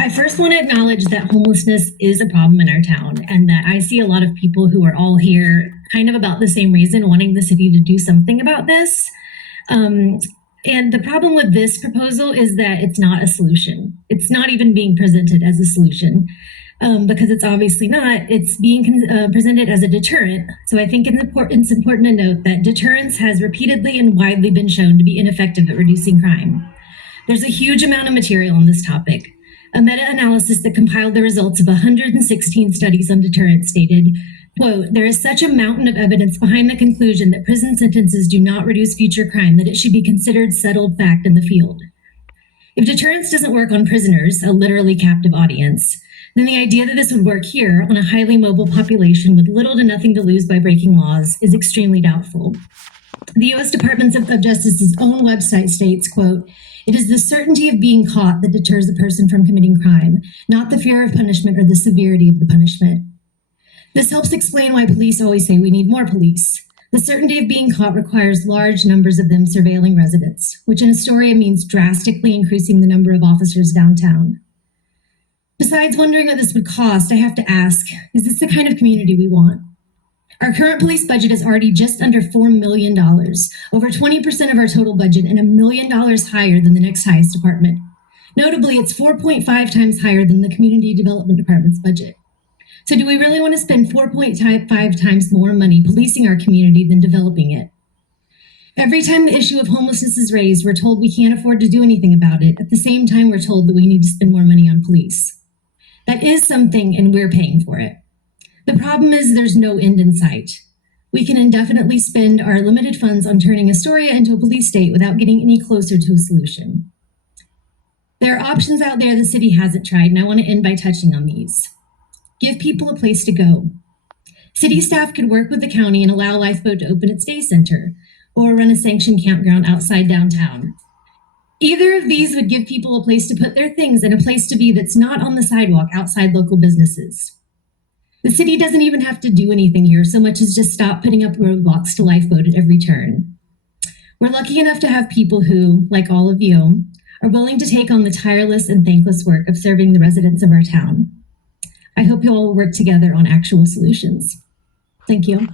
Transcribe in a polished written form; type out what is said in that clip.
I first want to acknowledge that homelessness is a problem in our town, and that I see a lot of people who are all here kind of about the same reason, wanting the city to do something about this. And the problem with this proposal is that it's not a solution. It's not even being presented as a solution, because it's obviously not. It's being presented as a deterrent. So I think it's important to note that deterrence has repeatedly and widely been shown to be ineffective at reducing crime. There's a huge amount of material on this topic. A meta-analysis that compiled the results of 116 studies on deterrence stated, quote, "There is such a mountain of evidence behind the conclusion that prison sentences do not reduce future crime that it should be considered settled fact in the field." If deterrence doesn't work on prisoners, a literally captive audience, then the idea that this would work here on a highly mobile population with little to nothing to lose by breaking laws is extremely doubtful. The U.S. Department of Justice's own website states, quote, "It is the certainty of being caught that deters a person from committing crime, not the fear of punishment or the severity of the punishment." This helps explain why police always say we need more police. The certainty of being caught requires large numbers of them surveilling residents, which in Astoria means drastically increasing the number of officers downtown. Besides wondering what this would cost, I have to ask, is this the kind of community we want? Our current police budget is already just under $4 million, over 20% of our total budget, and $1 million higher than the next highest department. Notably, it's 4.5 times higher than the Community Development Department's budget. So do we really want to spend 4.5 times more money policing our community than developing it? Every time the issue of homelessness is raised, we're told we can't afford to do anything about it. At the same time, we're told that we need to spend more money on police. That is something, and we're paying for it. The problem is there's no end in sight. We can indefinitely spend our limited funds on turning Astoria into a police state without getting any closer to a solution. There are options out there the city hasn't tried, and I want to end by touching on these. Give people a place to go. City staff could work with the county and allow Lifeboat to open its day center, or run a sanctioned campground outside downtown. Either of these would give people a place to put their things and a place to be that's not on the sidewalk outside local businesses. The city doesn't even have to do anything here so much as just stop putting up roadblocks to Lifeboat at every turn. We're lucky enough to have people who, like all of you, are willing to take on the tireless and thankless work of serving the residents of our town. I hope you all will work together on actual solutions. Thank you.